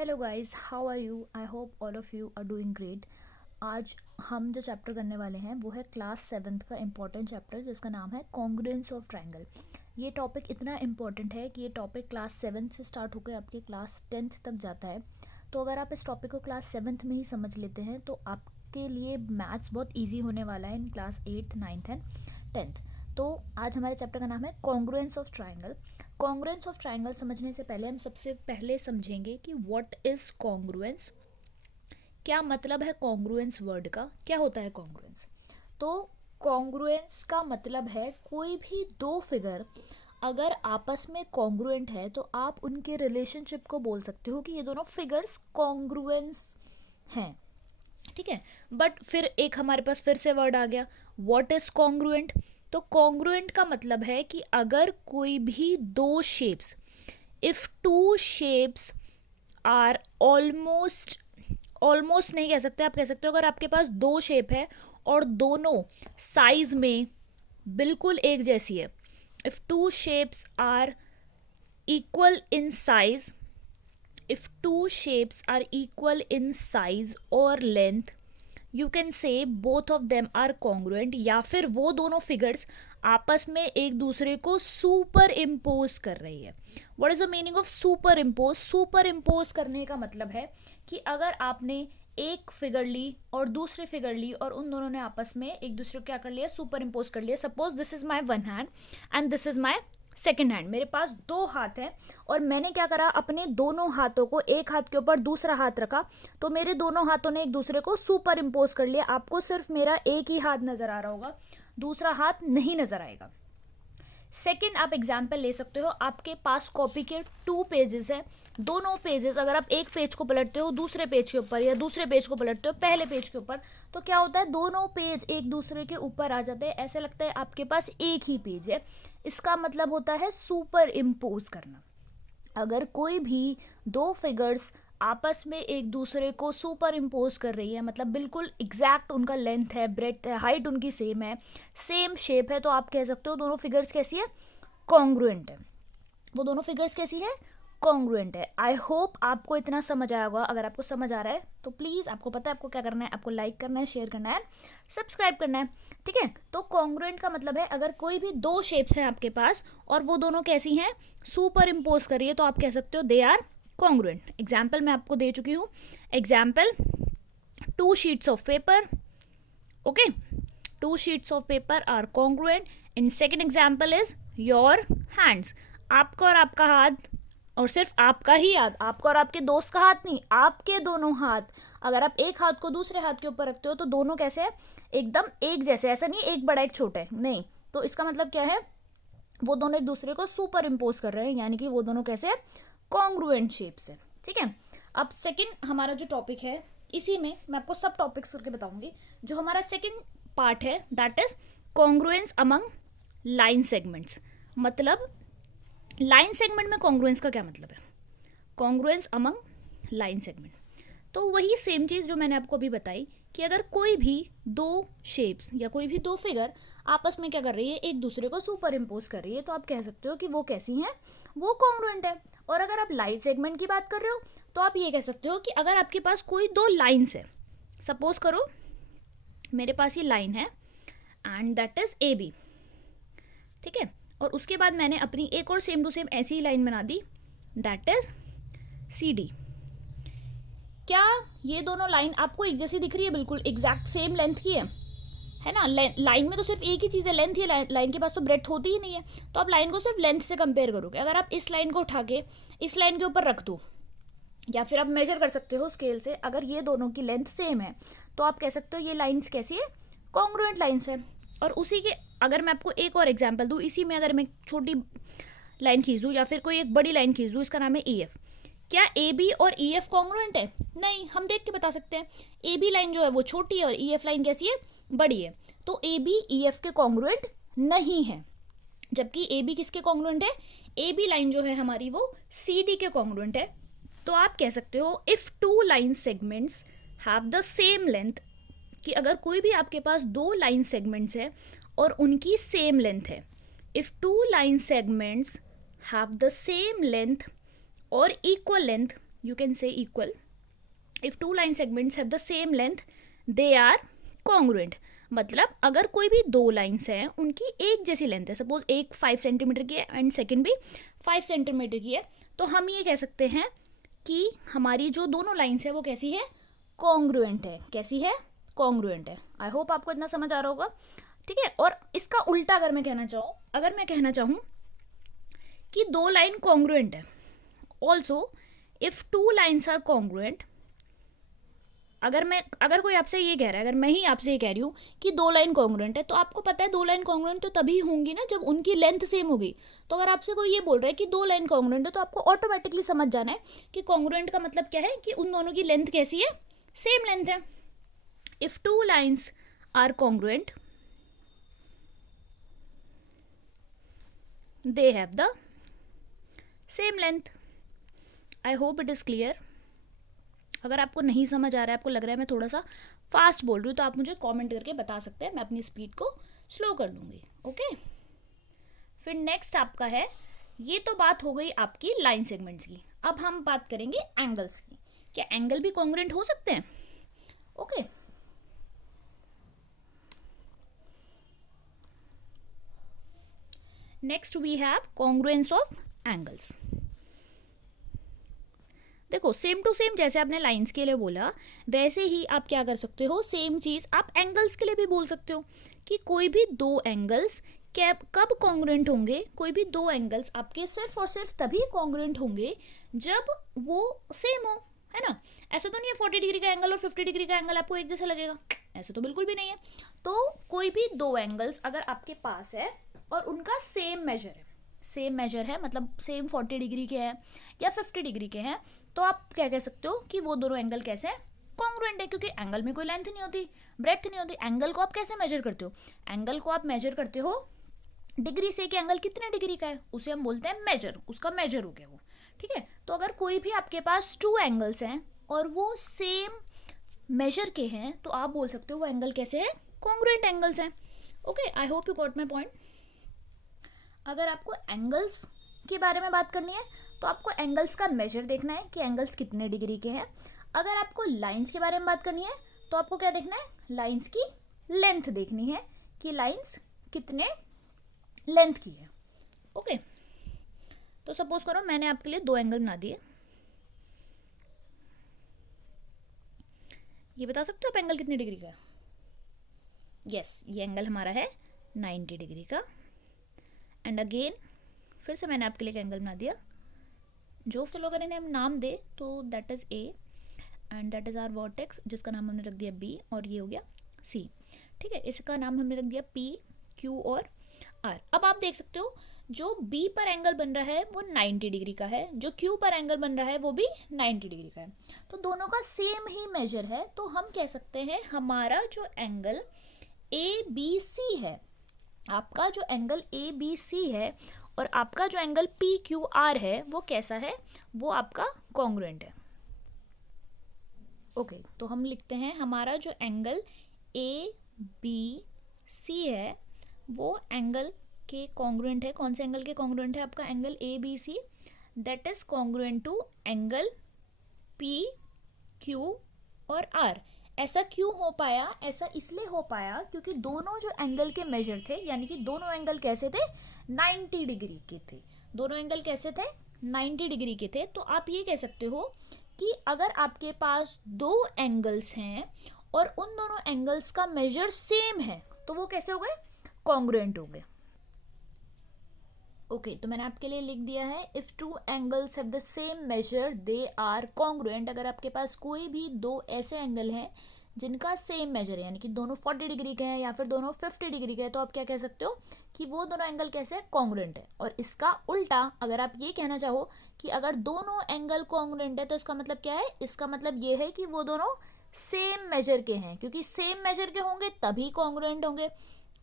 Hello guys, how are you? I hope all of you are doing great. आज हम जो chapter करने वाले हैं वो है क्लास 7th का इम्पॉर्टेंट चैप्टर जिसका नाम है कॉन्ग्रुएंस ऑफ ट्रायंगल। ये टॉपिक इतना इम्पॉर्टेंट है कि ये टॉपिक क्लास 7th से स्टार्ट होकर आपके क्लास 10th तक जाता है। तो अगर आप इस टॉपिक को क्लास 7th में ही समझ लेते हैं तो आपके लिए मैथ्स बहुत ईजी होने वाला है in class 8th 9th and 10th। तो आज हमारे चैप्टर का नाम है congruence of triangle. Congruence of triangle समझने से पहले हम सबसे पहले समझेंगे कि व्हाट इज़ कॉन्ग्रुएंस, क्या मतलब है कॉन्ग्रुएंस वर्ड का, क्या होता है कॉन्ग्रुएंस। तो कॉन्ग्रुएंस का मतलब है कोई भी दो फिगर अगर आपस में कॉन्ग्रुएंट है तो आप उनके रिलेशनशिप को बोल सकते हो कि ये दोनों फिगर्स कॉन्ग्रुएंस हैं। ठीक है, बट फिर एक हमारे पास फिर से वर्ड आ गया, व्हाट इज कॉन्ग्रुएंट। तो कॉन्ग्रुएंट का मतलब है कि अगर कोई भी दो shapes, if two shapes are almost नहीं कह सकते, आप कह सकते हो अगर आपके पास दो शेप है और दोनों साइज में बिल्कुल एक जैसी है, if two shapes are equal in size, if two shapes are equal in size or length you can say both of them are congruent, या फिर वो दोनों फिगर्स आपस में एक दूसरे को सुपर इम्पोज कर रही है। What is the meaning of super impose? Super impose करने का मतलब है कि अगर आपने एक फिगर ली और दूसरी फिगर ली और उन दोनों ने आपस में एक दूसरे को क्या कर लिया, सुपर इम्पोज कर लिया। Suppose this is my one hand and this is my second hand. मेरे पास दो हाथ हैं और मैंने क्या करा, अपने दोनों हाथों को एक हाथ के ऊपर दूसरा हाथ रखा तो मेरे दोनों हाथों ने एक दूसरे को सुपर इम्पोज कर लिया। आपको सिर्फ मेरा एक ही हाथ नजर आ रहा होगा, दूसरा हाथ नहीं नजर आएगा। सेकेंड आप एग्जाम्पल ले सकते हो, आपके पास कॉपी के 2 पेजेस हैं, दोनों पेजेस अगर आप एक पेज को पलटते हो दूसरे पेज के ऊपर या दूसरे पेज को पलटते हो पहले पेज के ऊपर तो क्या होता है, दोनों पेज एक दूसरे के ऊपर आ जाते हैं, ऐसे लगता है आपके पास एक ही पेज है। इसका मतलब होता है सुपर इम्पोज करना। अगर कोई भी दो फिगर्स आपस में एक दूसरे को सुपर इम्पोज कर रही है, मतलब बिल्कुल एग्जैक्ट उनका लेंथ है, ब्रेड्थ है, हाइट उनकी सेम है, सेम शेप है, तो आप कह सकते हो दोनों फिगर्स कैसी है, कॉन्ग्रुएंट है। वो दोनों फिगर्स कैसी है, कॉन्ग्रुएंट है। आई होप आपको इतना समझ आया होगा। अगर आपको समझ आ रहा है तो प्लीज़, आपको पता है आपको क्या करना है, आपको लाइक करना है, शेयर करना है, सब्सक्राइब करना है। ठीक है, तो कॉन्ग्रुएंट का मतलब है अगर कोई भी दो शेप्स हैं आपके पास और वो दोनों कैसी हैं, सुपर इम्पोज कर रही है, तो आप कह सकते हो दे आर कॉन्ग्रुएंट। एग्जाम्पल मैं आपको दे चुकी हूँ। Example, 2 sheets of paper. Okay, 2 sheets of paper are congruent. And second example is your hands. आपका और आपका हाथ, और सिर्फ आपका ही हाथ, आपका और आपके दोस्त का हाथ नहीं, आपके दोनों हाथ, अगर आप एक हाथ को दूसरे हाथ के ऊपर रखते हो तो दोनों कैसे है, एकदम एक जैसे। ऐसा नहीं एक बड़ा एक छोटा है, नहीं। तो इसका मतलब क्या है, वो दोनों एक दूसरे को सुपर इम्पोज कर रहे हैं, यानी कि वो दोनों कैसे है, कॉन्ग्रुएंट शेप से। ठीक है, अब सेकंड हमारा जो टॉपिक है, इसी में मैं आपको सब टॉपिक्स करके बताऊंगी। जो हमारा सेकंड पार्ट है that is congruence among line segments. मतलब लाइन सेगमेंट में कॉन्ग्रुएंस का क्या मतलब है, कॉन्ग्रुएंस अमंग लाइन सेगमेंट। तो वही सेम चीज़ जो मैंने आपको अभी बताई कि अगर कोई भी दो शेप्स या कोई भी दो फिगर आपस में क्या कर रही है, एक दूसरे को सुपर इम्पोज कर रही है, तो आप कह सकते हो कि वो कैसी हैं, वो कॉन्ग्रुएंट है। और अगर आप लाइन सेगमेंट की बात कर रहे हो तो आप ये कह सकते हो कि अगर आपके पास कोई दो लाइन्स है, सपोज करो मेरे पास ये लाइन है and that is A B. ठीक है, और उसके बाद मैंने अपनी एक और सेम टू सेम ऐसी ही लाइन बना दी दैट इज सी डी। क्या ये दोनों लाइन आपको एक जैसी दिख रही है, बिल्कुल एग्जैक्ट सेम लेंथ की है ना। लाइन में तो सिर्फ एक ही चीज़ है, लेंथ ही। लाइन के पास तो ब्रेड्थ होती ही नहीं है, तो आप लाइन को सिर्फ लेंथ से कंपेयर करोगे। अगर आप इस लाइन को उठा के इस लाइन के ऊपर रख दो, या फिर आप मेजर कर सकते हो स्केल से, अगर ये दोनों की लेंथ सेम है तो आप कह सकते हो ये लाइन्स कैसी है, कॉन्ग्रुएंट लाइन्स है। और उसी के अगर मैं आपको एक और एग्जाम्पल दूँ, इसी में अगर मैं छोटी लाइन खींच दूँ या फिर कोई एक बड़ी लाइन खींच दूँ, इसका नाम है ई एफ। क्या ए बी और ई एफ कॉन्ग्रुएंट है? नहीं, हम देख के बता सकते हैं। ए बी लाइन जो है वो छोटी है और ई एफ लाइन कैसी है, बड़ी है। तो ए बी ई एफ के कॉन्ग्रुएंट नहीं है, जबकि ए बी किसके कॉन्ग्रुएंट है, ए बी लाइन जो है हमारी वो सी डी के कॉन्ग्रुएंट है। तो आप कह सकते हो if two line segments have the same length, कि अगर कोई भी आपके पास दो लाइन सेगमेंट्स है और उनकी सेम लेंथ है, if two line segments have the same length और equal length, you can say equal. If two line segments have the same length, they are congruent. मतलब अगर कोई भी दो लाइन्स हैं उनकी एक जैसी लेंथ है, सपोज एक 5 सेंटीमीटर की है एंड सेकंड भी 5 सेंटीमीटर की है, तो हम ये कह सकते हैं कि हमारी जो दोनों लाइन्स है वो कैसी है, कॉन्ग्रुएंट है. कैसी है, कॉन्ग्रुएंट है. आई होप आपको इतना समझ आ रहा होगा. ठीक है. और इसका उल्टा अगर मैं कहना चाहूँ कि दो लाइन कॉन्ग्रुएंट है, also if two lines are congruent, अगर कोई आपसे ये कह रहा है, अगर मैं ही आपसे ये कह रही हूँ कि दो लाइन कॉन्ग्रुएंट है, तो आपको पता है दो लाइन कॉन्ग्रुएंट तो तभी होंगी ना जब उनकी लेंथ सेम होगी. तो अगर आपसे कोई ये बोल रहा है कि दो लाइन कॉन्ग्रुएंट है, तो आपको ऑटोमेटिकली समझ जाना है कि कॉन्ग्रुएंट का मतलब क्या है, कि उन दोनों की लेंथ कैसी है, सेम लेंथ है. If two lines are congruent, they have the same length. I hope it is clear. अगर आपको नहीं समझ आ रहा है, आपको लग रहा है मैं थोड़ा सा फास्ट बोल रही हूँ, तो आप मुझे कमेंट करके बता सकते हैं, मैं अपनी स्पीड को स्लो कर दूँगी. ओके. फिर नेक्स्ट आपका है, ये तो बात हो गई आपकी लाइन सेगमेंट्स की. अब हम बात करेंगे एंगल्स की. क्या एंगल भी कॉन्ग्रुएंट हो सकते हैं? Okay. Next we have congruence of angles. देखो, सेम टू सेम जैसे आपने लाइंस के लिए बोला, वैसे ही आप क्या कर सकते हो, सेम चीज़ आप एंगल्स के लिए भी बोल सकते हो कि कोई भी दो एंगल्स कब कॉन्ग्रुएंट होंगे. कोई भी दो एंगल्स आपके सिर्फ और सिर्फ तभी कॉन्ग्रुएंट होंगे जब वो सेम हो, है ना. ऐसा तो नहीं है 40 डिग्री का एंगल और 50 डिग्री का एंगल आपको एक जैसा लगेगा, ऐसा तो बिल्कुल भी नहीं है. तो कोई भी दो एंगल्स अगर आपके पास है और उनका सेम मेजर है, मतलब सेम 40 डिग्री के हैं या 50 डिग्री के हैं, तो आप क्या कह सकते हो कि वो दोनों एंगल कैसे हैं, कॉन्ग्रुएंट है. क्योंकि एंगल में कोई लेंथ नहीं होती, ब्रेड्थ नहीं होती. एंगल को आप कैसे मेजर करते हो, एंगल को आप मेजर करते हो डिग्री से, कि एंगल कितने डिग्री का है, उसे हम बोलते हैं मेजर, उसका मेजर हो गया वो. ठीक है. तो अगर कोई भी आपके पास टू एंगल्स हैं और वो सेम मेजर के हैं, तो आप बोल सकते हो वो एंगल कैसे है, कॉन्ग्रुएंट एंगल्स हैं. Okay. I hope you got my point. अगर आपको एंगल्स के बारे में बात करनी है, तो आपको एंगल्स का मेजर देखना है कि एंगल्स कितने डिग्री के हैं. अगर आपको लाइंस के बारे में बात करनी है, तो आपको क्या देखना है, लाइंस की लेंथ देखनी है कि लाइंस कितने लेंथ की है. ओके. तो सपोज करो मैंने आपके लिए दो एंगल बना दिए. ये बता सकते हो आप एंगल कितनी डिग्री का? यस, ये एंगल हमारा है 90 डिग्री का. एंड अगेन फिर से मैंने आपके लिए एक एंगल बना दिया. जो फिल अगर इन्हें हम नाम दे तो that is A and that is R vertex, जिसका नाम हमने रख दिया बी, और ये हो गया सी. ठीक है. इसका नाम हमने रख दिया पी, क्यू और आर. अब आप देख सकते हो जो बी पर एंगल बन रहा है वो 90 डिग्री का है, जो क्यू पर एंगल बन रहा है वो भी 90 डिग्री का है. तो दोनों का सेम ही मेजर है, तो हम कह सकते हैं हमारा जो एंगल ए बी सी है, आपका जो एंगल ए बी सी है और आपका जो एंगल पी क्यू आर है, वो कैसा है, वो आपका कॉन्ग्रुएंट है. ओके. तो हम लिखते हैं हमारा जो एंगल ए बी सी है वो एंगल के कॉन्ग्रुएंट है. कौन से एंगल के कॉन्ग्रुएंट है आपका angle A B C? That is congruent to angle P Q और आर. ऐसा क्यों हो पाया? ऐसा इसलिए हो पाया क्योंकि दोनों जो एंगल के मेजर थे, यानी कि दोनों एंगल कैसे थे, 90 डिग्री के थे. दोनों एंगल कैसे थे, 90 डिग्री के थे. तो आप ये कह सकते हो कि अगर आपके पास दो एंगल्स हैं और उन दोनों एंगल्स का मेजर सेम है, तो वो कैसे हो गए, कॉन्ग्रुएंट हो गए. ओके. तो मैंने आपके लिए लिख दिया है if two angles have the same measure they are congruent. अगर आपके पास कोई भी दो ऐसे एंगल हैं जिनका सेम मेजर है, यानी कि दोनों 40 डिग्री के हैं या फिर दोनों 50 डिग्री के हैं, तो आप क्या कह सकते हो कि वो दोनों एंगल कैसे है, कॉन्ग्रुएंट है. और इसका उल्टा अगर आप ये कहना चाहो कि अगर दोनों एंगल कॉन्ग्रुएंट है, तो इसका मतलब क्या है, इसका मतलब ये है कि वो दोनों सेम मेजर के हैं, क्योंकि सेम मेजर के होंगे तभी कॉन्ग्रुएंट होंगे.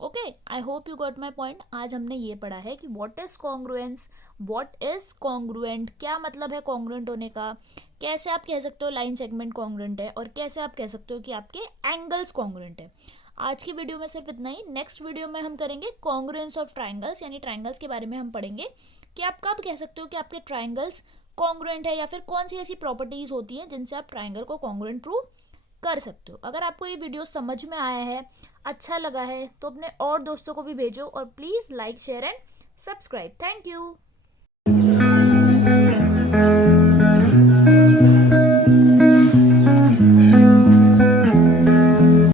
Okay. I hope you got my point. आज हमने ये पढ़ा है कि what is congruence, what is congruent, क्या मतलब है कॉन्ग्रुएंट होने का, कैसे आप कह सकते हो लाइन सेगमेंट कॉन्ग्रुएंट है, और कैसे आप कह सकते हो कि आपके एंगल्स कॉन्ग्रुएंट है. आज की वीडियो में सिर्फ इतना ही. नेक्स्ट वीडियो में हम करेंगे कॉन्ग्रुएंस ऑफ ट्राइंगल्स, यानी ट्राइंगल्स के बारे में हम पढ़ेंगे कि आप कब कह सकते हो कि आपके ट्राइंगल्स कॉन्ग्रुएंट है, या फिर कौन सी ऐसी प्रॉपर्टीज़ होती हैं जिनसे आप ट्राइंगल को कॉन्ग्रुएंट प्रूव कर सकते हो। अगर आपको ये वीडियो समझ में आया है, अच्छा लगा है, तो अपने और दोस्तों को भी भेजो और please like share and subscribe. Thank you.